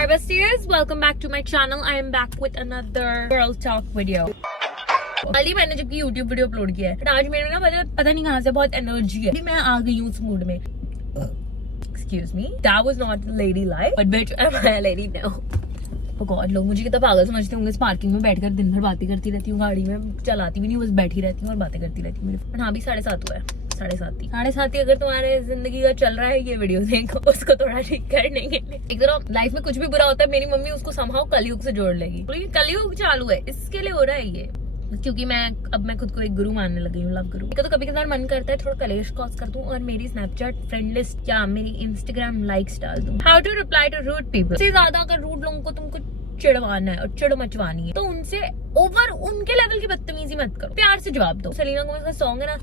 Hi besties, welcome back to my channel. I am back with another girl talk video. कल ही मैंने जबकि YouTube video upload किया है, but आज मेरे ना पता नहीं कहाँ से बहुत एनर्जी है, मैं आ गई हूँ उस मूड में. Excuse me, that was not ladylike, but bitch am I a lady now? Oh God, लोग मुझे कितना पागल समझते होंगे. इस पार्किंग में बैठकर दिन भर बातें करती रहती हूँ, गाड़ी में चलाती भी नहीं, बस बैठी रहती हूँ और बातें करती रहती हूँ. पर हाँ भी 7:30 हुआ है. 7:30 अगर तुम्हारे जिंदगी का चल रहा है ये वीडियो देखो, उसको थोड़ा ठीक करने के लिए. एक तरह लाइफ में कुछ भी बुरा होता है, मेरी मम्मी उसको समहाउ कलयुग से जोड़ लेगी. तो ये कलयुग चालू है, इसके लिए हो रहा है ये, क्योंकि मैं खुद को एक गुरु मानने लगी हूँ, लव गुरु. तो कभी कभार मन करता है थोड़ा कलेश क्रॉस कर दूं और मेरी स्नैपचैट फ्रेंड लिस्ट या मेरी इंस्टाग्राम लाइक्स डाल दूं. How to reply to rude people. सबसे ज्यादा अगर रूड लोगों को तुमको चिड़वाना है और चिड़ मचवानी है तो उनसे ओवर उनके लेवल की बदतमीजी मत करो, प्यार से जवाब दो. सेलिना गोमेज का सॉन्ग है ना,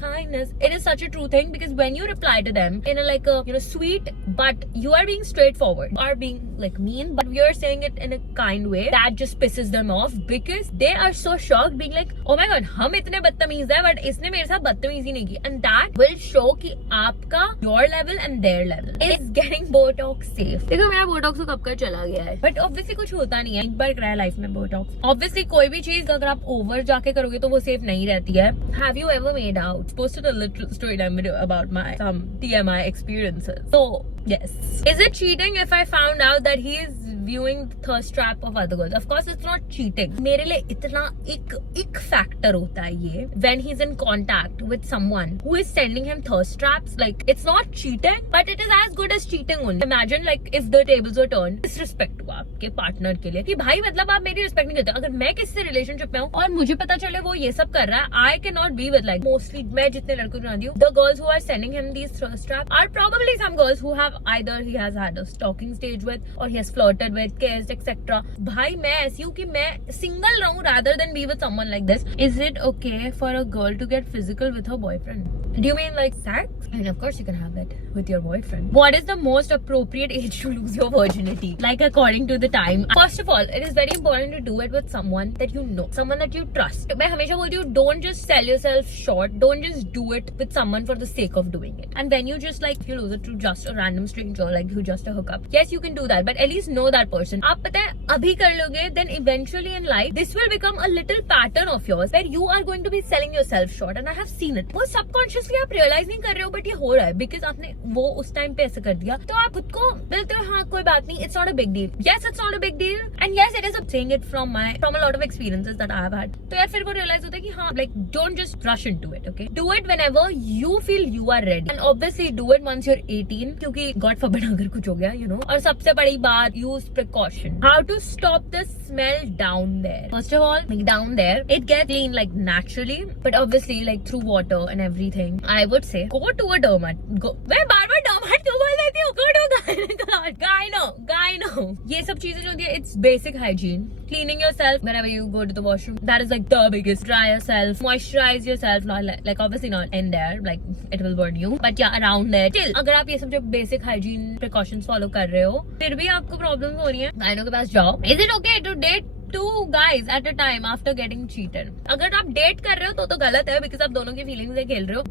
kindness. It is such a true thing because when you reply to them in a sweet, but you are being straightforward, you are being like mean, but you are saying it in a kind way, that just pisses them off because they are so shocked, being like, oh my god, हम इतने बदतमीज है but इसने मेरे साथ बदतमीजी नहीं की, and that will show कि आपका your level and their level is getting botox safe. देखो मेरा botox तो कब का चला गया है, but obviously कुछ होता नहीं है, एक बार कराया लाइफ में botox. Obviously कोई भी चीज अगर आप ओवर जाके करोगे तो वो सेफ नहीं रहती है. Have you ever made out? Posted a little story time video about my some TMI experiences. So yes, is it cheating if I found out that he is viewing the thirst trap of other girls? Of course it's not cheating. मेरे लिए इतना एक factor होता है ये, when he's in contact with someone who is sending him thirst traps. Like it's not cheating, but it is as good as cheating only. Imagine like if the tables were turned, disrespect हुआ आपके partner के लिए कि भाई मतलब आप मेरी respect नहीं करते. अगर मैं किसी से रिलेशनशिप में हूँ और मुझे पता चले वो ये सब कर रहा है, I cannot be with like mostly मैं जितने लड़कों को जानती हूँ, the girls who are sending him these thirst traps are probably some girls who have either he has had a stalking stage with or he has flirted with, kissed, etc. भाई मैं ऐसी हूँ कि मैं single रहूँ rather than be with someone like this. Is it okay for a girl to get physical with her boyfriend? Do you mean like sex? I mean, of course you can have that with your boyfriend. What is the most appropriate age to lose your virginity? Like according to the time. First of all, it is very important to do it with someone that you know, someone that you trust. मैं हमेशा बोलती हूँ, don't just sell yourself short. Don't just do it with someone for the sake of doing it. And when you just like you lose it to just a random stranger, like who just a hookup. Yes, you can do that, but at least know that person. आप पता है अभी कर लोगे, then eventually in life this will become a little pattern of yours where you are going to be selling yourself short. And I have seen it. वो subconsciously आप realize नहीं कर रहे हो, but ये हो रहा है because आपने वो उस टाइम पे ऐसे कर दिया, तो आप खुद को बोलते हो हाँ कोई बात नहीं, it's not a big deal. Yes, it's not a big deal, and yes, it is saying it from a lot of experiences that I have had. तो यार फिर को realize होता है कि हाँ like don't just rush into it, okay? Do it whenever you feel you are ready, and obviously do it once you're 18 क्योंकि God forbid अगर कुछ हो गया, you know. और सबसे बड़ी बात, use precaution. How to stop the smell down there? First of all, like down there, it gets clean like naturally, but obviously like through water and everything. I would say go to a dermat. Go. मैं बार-बार dermat क्यों बोल देती हूँ? Go to gyno. ये सब चीजें जो होती है, it's basic hygiene. Cleaning yourself whenever you go to the washroom. That is like the biggest. Dry yourself, moisturize yourself. Not like obviously not in there, like it will burn you. But yeah, around there. Still, अगर आप ये सब जो basic hygiene precautions follow कर रहे हो, फिर भी आपको problems हो रही हैं, gyno के पास जाओ. Is it okay to date two guys at a time after getting cheated? अगर आप डेट कर रहे हो तो गलत है, बिकॉज आप दोनों की फीलिंग्स से खेल रहे हो.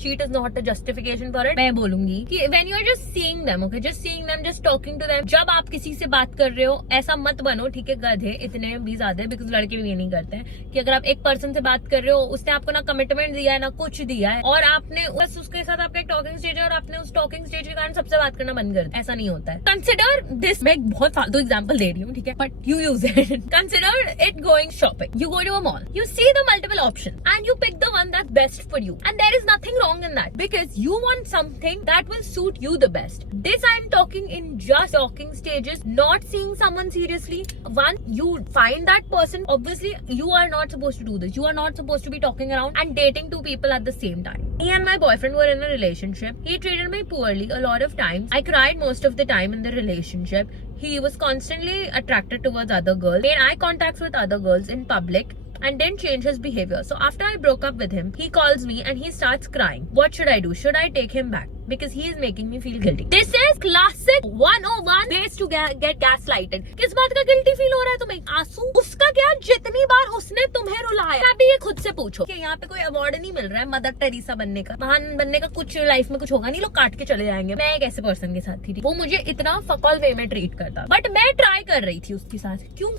cheat is not a justification for it. मैं बोलूंगी कि when you are just seeing them, okay, just seeing them, just talking to them, जब आप किसी से बात कर रहे हो ऐसा मत बनो, ठीक है, गधे इतने भी ज्यादा है, बिकॉज लड़के भी ये नहीं करते हैं कि अगर आप एक पर्सन से बात कर रहे हो, उसने आपको ना कमिटमेंट दिया है ना कुछ दिया है, और आपने बस उसके साथ आपका एक टॉकिंग स्टेज है और आपने उस टॉकिंग स्टेज के कारण सबसे बात करना बंद कर दिया. ऐसा नहीं होता है. कंसिडर दिस, मैं एक बहुत फालतू एग्जाम्पल दे रही हूँ, ठीक है, but you use Consider it going shopping. You go to a mall. You see the multiple options and you pick the one that's best for you. And there is nothing wrong in that because you want something that will suit you the best. This I am talking in just talking stages, not seeing someone seriously. Once you find that person, obviously you are not supposed to do this. You are not supposed to be talking around and dating two people at the same time. Me and my boyfriend were in a relationship. He treated me poorly a lot of times. I cried most of the time in the relationship. He was constantly attracted towards other girls, made eye contacts with other girls in public, and didn't change his behavior. So after I broke up with him, he calls me and he starts crying. What should I do? Should I take him back? because he is making me feel guilty. This is classic 101 ways to get gaslighted. किस बात का guilty feel हो रहा है तुम्हें? आंसू? उसका क्या? जितनी बार उसने तुम्हें रुलाया, अभी ये खुद से पूछो कि यहाँ पे कोई अवार्ड नहीं मिल रहा है मदर टेरेसा बनने का, महान बनने का, कुछ लाइफ में कुछ होगा नहीं, लोग काट के चले जाएंगे। मैं एक ऐसे पर्सन के साथ थी, वो मुझे इतना फकल वे में ट्रीट करता, बट मैं ट्राई कर रही थी उसके साथ, क्यों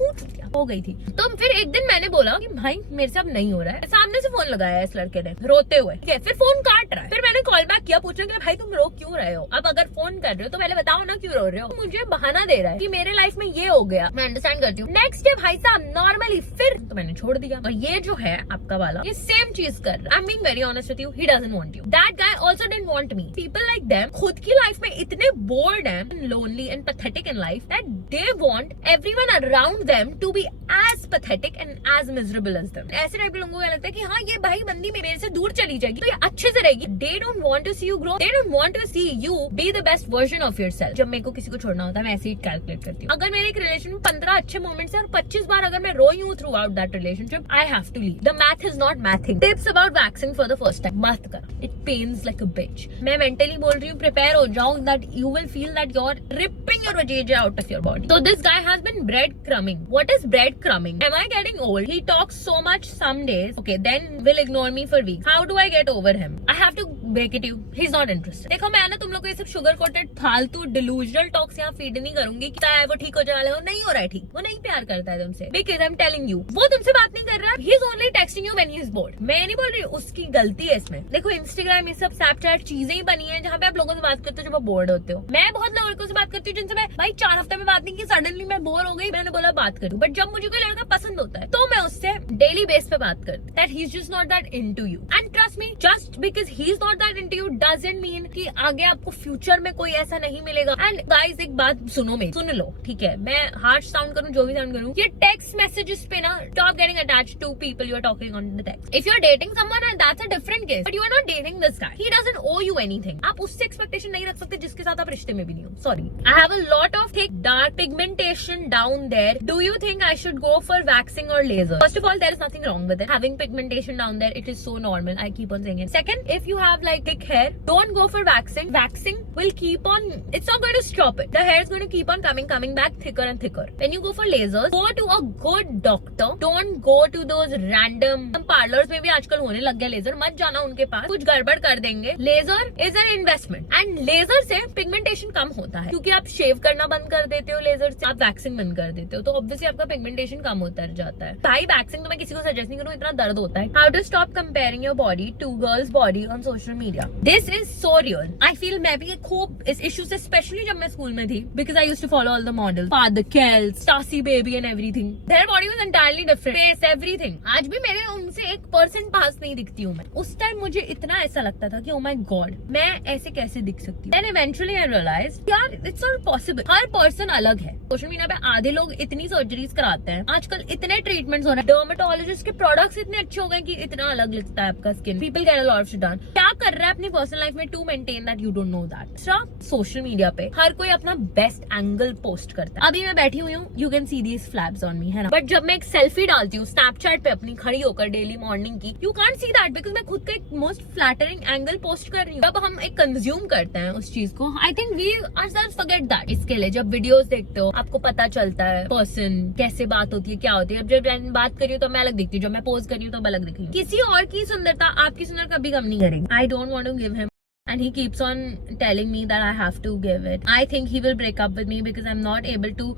हो गई थी। तो फिर एक दिन मैंने बोला कि भाई मेरे से अब नहीं हो रहा है। सामने से फोन लगाया इस लड़के ने रोते हुए, ठीक है, फिर फोन काट रहा है। फिर मैंने कॉल बैक किया, पूछा कि भाई तुम रो क्यों रहे हो? अब अगर फोन कर रहे हो तो पहले बताओ ना क्यों रो रहे हो। मुझे बहाना दे रहा है कि मेरे लाइफ में ये हो गया। मैं अंडरस्टैंड करती हूँ। नेक्स्ट डे भाई साहब नॉर्मली, फिर तो मैंने छोड़ दिया। और ये जो है आपका वाला, ये सेम चीज कर रहा है। I am being very honest with you, he doesn't want you. That guy also didn't want me. People like them खुद की लाइफ में इतने बोर्ड हैं, lonely and pathetic in life that they want everyone around them to be as pathetic and as miserable as them. ऐसे type के लोगों को लगता है कि हाँ ये भाई बंदी मेरे से दूर चली जाएगी तो ये अच्छे से रहेगी। They don't want to see you grow, they don't want to see you be the best version of yourself. जब मेरे को किसी को छोड़ना होता है मैं ऐसे ही कैलकुलेट करती हूँ। अगर मेरे एक रिलेशन में 15 अच्छे मोमेंट्स हैं और 25 बार अगर मैं रोई हूँ throughout that relationship, I have to leave. The math is not mathing. Tips about waxing for the first time, मत करो, it pains like a bitch. मैं मेंटली बोल रही हूँ, प्रिपेयर हो जाओ that you will feel that you are ripping your vagina out of your body. So this guy has been breadcrumbing. What is breadcrumbing? Am I getting old? He talks so much some days. Okay, then will ignore me for weeks. How do I get over him? I have to break it to you. He's not interested. देखो मैं ना तुम लोग को ये सब sugar coated फालतू delusional talks यहाँ feed नहीं करूंगी कि वो ठीक हो जाने वाला, वो नहीं हो रहा है ठीक, वो नहीं प्यार करता है तुमसे। Because I'm telling you, वो तुमसे बात नहीं कर रहा। He's only texting you when he's bored. मैं नहीं बोल रही उसकी गलती है इसमें। देखो Instagram ये सब Snapchat चीजें ही बनी है जहाँ पे आप लोगों से बात करते हो जब आप बोर्ड होते हो। मैं बहुत लड़कों से बात करती हूँ जिनसे मैं भाई 4 हफ्ते में बात नहीं की, सडनली मैं बोर हो गई, मैंने बोला बात करूं। बट जब मुझे कोई लड़का पसंद होता है तो मैं उससे डेली बेस पे बात करती। That he is just not that into you. And trust me, just because he is not that into you doesn't mean कि आगे आपको फ्यूचर में कोई ऐसा नहीं मिलेगा। एंड गाइस एक बात सुनो, मेरी सुन लो, ठीक है, मैं हार्श साउंड करूं जो भी साउंड करूं, ये टेक्स्ट मैसेजेस पे ना stop getting attached to people you are talking on the text. If you are dating someone and that's a different case, but you are not dating this guy, he doesn't owe you anything. आप उससे expectation नहीं रख सकते जिसके साथ आप रिश्ते में भी नहीं हो। Sorry, I have a lot of thick dark pigmentation down there. Do you think I should go for waxing or laser? First of all, there is nothing wrong with it. Having pigmentation down there, it is so normal. I keep on saying it. Second, if you have like thick hair, don't go for waxing. Waxing will keep on, it's not going to stop it. The hair is going to keep on coming back thicker and thicker. When you go for lasers, go to a good doctor. Don't go to those random parlors में भी आजकल होने लग गया laser, मत जाना उनके पास, कुछ गड़बड़ कर देंगे। Laser is an investment and laser से पिगमेंटेशन कम होता है क्योंकि आप शेव करना बंद कर देते हो लेजर से, आप वैक्सिंग बंद कर देते हो तो ऑब्वियसली आपका पिगमेंटेशन कम होता जाता है। भाई वैक्सिंग तो मैं किसी को सजेस्ट नहीं करूँ, इतना दर्द होता है। How to stop comparing your body to girls body on social media, this is so real. I feel मैं भी खूब इस इशू से, स्पेशली जब मैं स्कूल में थी, because I used to follow all the models, father Kells, Stacey baby and everything. Their body was entirely different, face everything. आज भी मेरे उनसे 1% पास नहीं दिखती हूँ मैं। उस टाइम मुझे इतना ऐसा लगता था कि ओ माय गॉड मैं ऐसे कैसे दिख सकती हूँ। देन इवेंचुअली आई रियलाइज्ड यार it's not possible. Her person अलग है। सोशल मीडिया पे आधे लोग इतनी सर्जरीज कराते हैं, आजकल इतने ट्रीटमेंट्स हो रहे हैं, डर्मेटोलॉजिस्ट के प्रोडक्ट्स इतने अच्छे हो गए कि इतना अलग लिखता है आपका skin. People get a lot of shit done. क्या कर रहा है अपनी पर्सनल लाइफ में to maintain that you don't know that. Social media पे हर कोई अपना बेस्ट एंगल पोस्ट करता है। अभी मैं बैठी हुई हूँ, you can see these flaps on me, है ना, बट जब मैं एक सेल्फी डालती हूँ स्नैपचैट पे अपनी खड़ी होकर डेली मॉर्निंग की, you can't see that because मैं खुद का एक मोस्ट फ्लैटरिंग एंगल पोस्ट कर रही हूँ। जब हम एक कंज्यूम करते हैं उस चीज को, I think we ourselves forget that. इसके लिए जब वीडियोस देखते हो आपको पता चलता है पर्सन कैसे बात होती है, क्या होती है। अब जब मैं बात कर रही हूँ तो मैं अलग दिखती हूँ, जब मैं पोज कर रही हूँ तो अलग दिख रही हूँ। किसी और की सुंदरता आपकी सुंदरता कभी कम नहीं करेगी। I don't want to give him and he keeps on telling me that I have to give it. I think he will break up with me because I'm not able to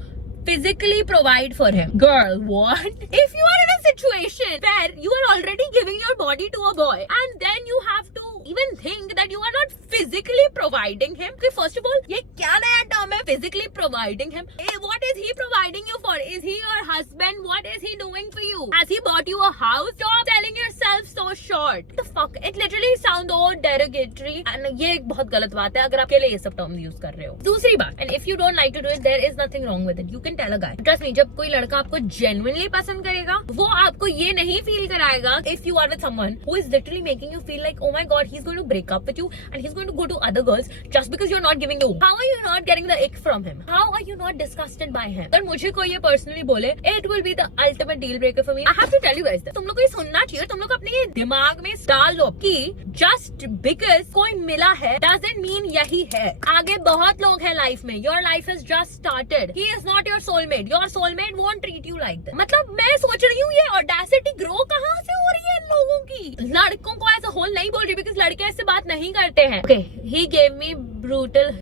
physically provide for him. Girl, what? If you are in a situation where you are already giving your body to a boy and then you have to even think that you are not physically providing him. Okay, first of all, ये क्या नया term है physically providing him? Hey, what is he providing you for? Is he your husband? What is he doing for you? Has he bought you a house? Stop selling yourself so short. What the fuck? It literally sounds all derogatory and ये एक बहुत गलत बात है अगर आपके लिए ये सब terms use कर रहे हो। दूसरी बात, and if you don't like to do it, there is nothing wrong with it. You can tell a guy. Trust me, जब कोई लड़का आपको genuinely पसंद करेगा, वो आपको ये नहीं feel कराएगा if you are with someone who is literally making you feel like, oh my god, he's going to break up with you and he's going to go to other girls just because you're not giving the how are you not getting the ick from him? How are you not disgusted by him? अगर मुझे कोई ये personally बोले, it will be the ultimate deal breaker for me. I have to tell you guys that तुम लोग को ये सुनना चाहिए, तुम लोग को अपने दिमाग में डाल लो कि just because कोई मिला है doesn't mean यही है. आगे बहुत लोग हैं लाइफ में. Your life has just started. He is not your soulmate. Your soulmate won't treat you like that. मतलब मैं सोच रही हूँ ये ऑडेसिटी ग्रो कहाँ से हो रही है इन लोगों की. लड़कों को ऐसा होल नहीं बोल रही बिकॉज लड़के ऐसे बात नहीं करते हैं. Okay, he gave me brutal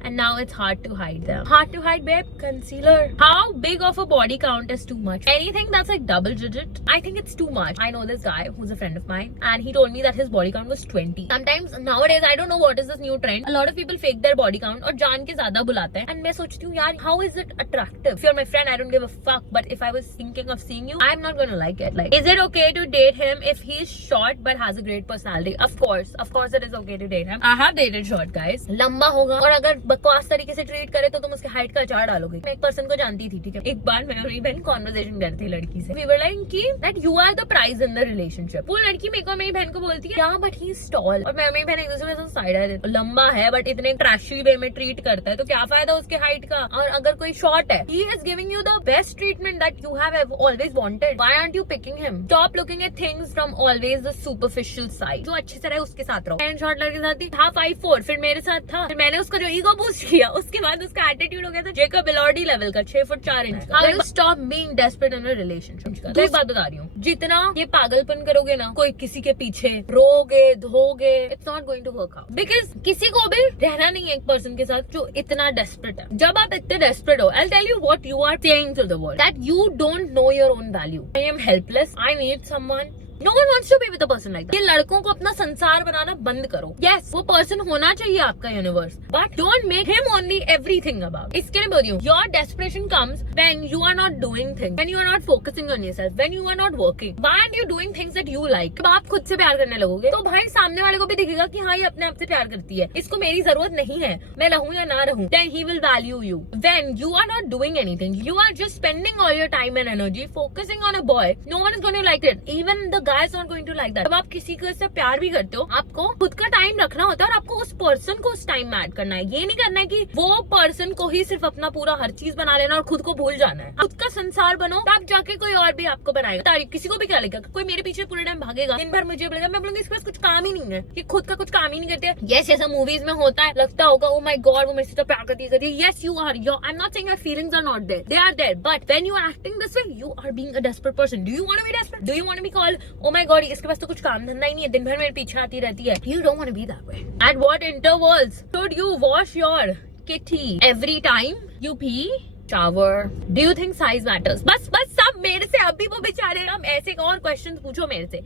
and now it's hard to hide them. Hard to hide, babe. Concealer. How big of a body count is too much? Anything that's like double digit, I think it's too much. I know this guy who's a friend of mine and he told me that his body count was 20. Sometimes nowadays I don't know what is this new trend. A lot of people fake their body count और जान के ज्यादा बुलाते हैं. And मैं सोचती हूँ यार, how is it attractive? If you're my friend, I don't give a fuck. But if I was thinking of seeing you, I'm not gonna like it. Like, is it okay to date him if he's short but has a great personality? Of course it is okay to date him. I have dated short guys. लंबा होगा और अगर बकवास तरीके से treat करे तो तुम उसके हाइट का अचार डालोगे. मैं एक पर्सन को जानती थी, ठीक है. एक बार मैं और मेरी बहन कॉन्वर्सेशन कर रही थी लड़की से. वी वर लाइक कि that you are the prize in the relationship. वो लड़की मेरे को मेरी बहन को बोलती है, या बट ही इज टॉल. और मैं मेरी बहन एक दूसरे में साइड है, लंबा है बट इतने ट्रैशी वे में ट्रीट करता है तो क्या फायदा उसके हाइट का. और अगर कोई शॉर्ट है, he is giving you the best treatment that you have always wanted. Why aren't you picking him? Stop looking at things from always the superficial side. जो अच्छे से रहे उसके साथ रहो. एंड शॉर्ट लड़के साथ था 5'4", फिर मेरे साथ था, फिर मैंने उसका जो ईगो बूस्ट किया, उसके बाद उसका एटीट्यूड हो गया था जेकब एलॉर्डी लेवल का, 6 फुट 4 इंच का. How you stop being desperate in a relationship? तो एक बात बता रही हूँ, जितना ये पागलपन करोगे ना, कोई किसी के पीछे रोगे धोगे, it's not going to work out. Because किसी को भी रहना नहीं है एक पर्सन के साथ जो इतना डेस्परेट है. जब आप इतने डेस्परेट हो, I tell you what you are saying to the world, that you don't know your own value. I am helpless, I need someone. No one wants to be with a person like that. ये लड़कों को अपना संसार बनाना बंद करो. Yes, वो person होना चाहिए आपका universe, but don't make him only everything about. इसके लिए बोल रही हूँ, your desperation comes when you are not doing things, when you are not focusing on yourself, when you are not working. Why aren't you doing things that you like? जब आप खुद से प्यार करने लगोगे तो भाई सामने वाले को भी दिखेगा कि हाँ ये अपने आप से प्यार करती है, इसको मेरी जरूरत नहीं है, मैं रहूँ या ना रहूँ. Then he will value you. When you are not doing anything, you are just spending all your time and energy focusing on a boy. No one is going to like it. Even the guy is not going to like that. जब आप किसी को से प्यार भी करते हो, आपको खुद का टाइम रखना होता है और आपको उस पर्सन को उस टाइम में ऐड करना है. ये नहीं करना है कि वो पर्सन को ही सिर्फ अपना पूरा हर चीज बना लेना और खुद को भूल जाना है. खुद का संसार बनो, तब जाके कोई और भी आपको बनाएगा. तारीफ किसी को भी क्या लगेगा, कोई मेरे पीछे पूरे टाइम भागेगा, दिन भर मुझे बोलेगा, मैं बोलूंगी इसके पास कुछ काम ही नहीं है, कि खुद का कुछ काम ही नहीं करते. यस, ऐसा मूवीज में होता है, लगता होगा ओ माय गॉड वो मेरे से तो प्यार करती है. Yes you are, I am not saying your feelings are not there, they are there, but when you are acting this way, you are being a desperate person. Do you want to be desperate? Do you want to be called oh my god इसके पास तो कुछ काम धंधा ही नहीं है, दिन भर मेरे पीछे आती रहती है? You don't want to be that way. At what intervals should you wash your kitty? Every time you pee? Shower? Do you think size matters? बस सब मेरे से अभी वो बेचारे हम ऐसे और क्वेश्चन पूछो मेरे से.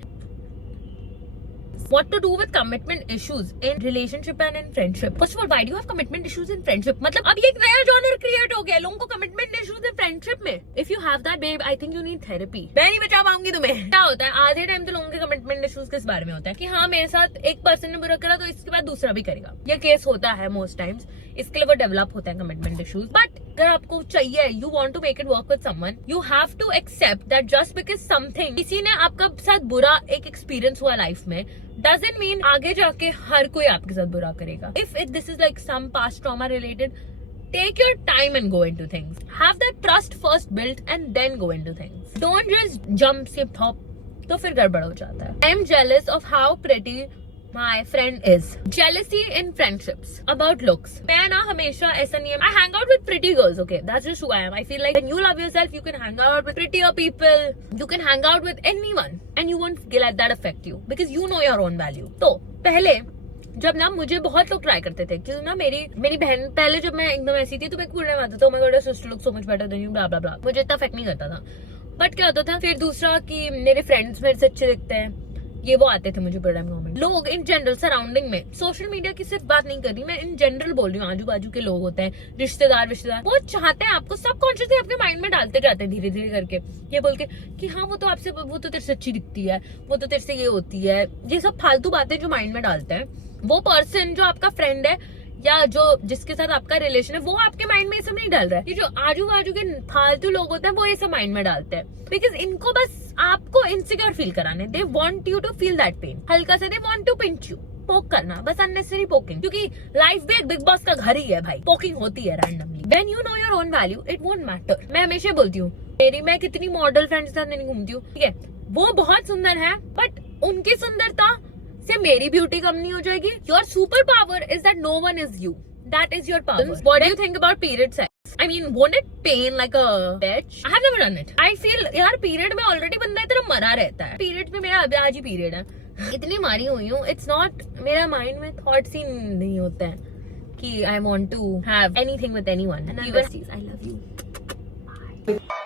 What to do with commitment issues in relationship and in friendship? First of all, why do you have commitment issues in friendship? मतलब अब ये एक नया genre create हो गया लोगों को commitment issues in friendship में. If you have that, babe, I think you need therapy. मैं नहीं बचा पाऊंगी तुम्हें. क्या होता है आधे टाइम तो लोगों के commitment issues किस बारे में होता है कि हाँ मेरे साथ एक पर्सन ने बुरा करा तो इसके बाद दूसरा भी करेगा. ये केस होता है most times. इसके लिए वो डेवलप होता है commitment issues. But अगर आपको चाहिए, you want to make it work with someone, you have to accept that just because something किसी ने आपका साथ बुरा एक एक्सपीरियंस हुआ लाइफ में doesn't mean आगे जाके हर कोई आपके साथ बुरा करेगा. If this is like some past trauma related, take your time and go into things. Have that trust first built and then go into things. Don't just jump, skip, hop. तो फिर गड़बड़ हो जाता है. I am jealous of how pretty my friend is. Jealousy in friendships about looks. मैं ना हमेशा ऐसा नहीं है. I hang out with pretty girls. Okay, that's just who I am. I feel like when you love yourself, you can hang out with prettier people. You can hang out with anyone, and you won't let that affect you because you know your own value. तो पहले जब ना मुझे बहुत लोग try करते थे क्योंकि ना मेरी बहन पहले जब मैं एकदम ऐसी थी तो मैं पूरे में आता था, oh my god, your sister looks so much better than you, blah blah blah. मुझे इतना इफेक्ट नहीं करता था. बट क्या होता था फिर दूसरा कि मेरे फ्रेंड्स मेरे से अच्छे दिखते हैं, ये वो आते थे मुझे बड़ा मोमेंट. लोग इन जनरल सराउंडिंग में, सोशल मीडिया की सिर्फ बात नहीं कर रही मैं, इन जनरल बोल रही हूँ, आजू बाजू के लोग होते हैं, रिश्तेदार वो चाहते हैं आपको सबकॉन्शियसली अपने माइंड में डालते जाते हैं धीरे धीरे करके, ये बोल के कि हाँ वो तो आपसे, वो तो तेरे से अच्छी दिखती है, वो तो तेरे से ये होती है. ये सब फालतू बातें जो माइंड में डालते हैं. वो पर्सन जो आपका फ्रेंड है या जो जिसके साथ आपका रिलेशन है वो आपके माइंड में ये सब नहीं डाल रहा है. ये जो आजू बाजू के फालतू लोग होते हैं वो ये सब माइंड में डालते हैं बिकॉज इनको बस आपको इनसिक्योर फील कराने. They want you to feel that pain. हल्का से they want to pinch you. Poke करना, बस अननेसेसरी पोकिंग, क्योंकि लाइफ भी एक बिग बॉस का घर ही है भाई, पोकिंग होती है randomly. When you know your own value it won't matter. मैं हमेशा बोलती हूँ, मैं कितनी मॉडल फ्रेंड्स के साथ नहीं घूमती हूँ, ठीक है, वो बहुत सुंदर है, बट उनकी सुंदरता से मेरी ब्यूटी कम नहीं हो जाएगी। Your superpower is that no one is you, that is your power. What do you think about period sex? I mean, won't it pain like a bitch? I have never done it. I feel यार period में already बंदा इतना मरा रहता है, period में मेरा अभी आज ही पीरियड है, इतनी मारी हुई हूँ, इट्स नॉट, मेरा माइंड में थॉट्स ही नहीं होता है कि I want to have anything with anyone. I love you. Bye.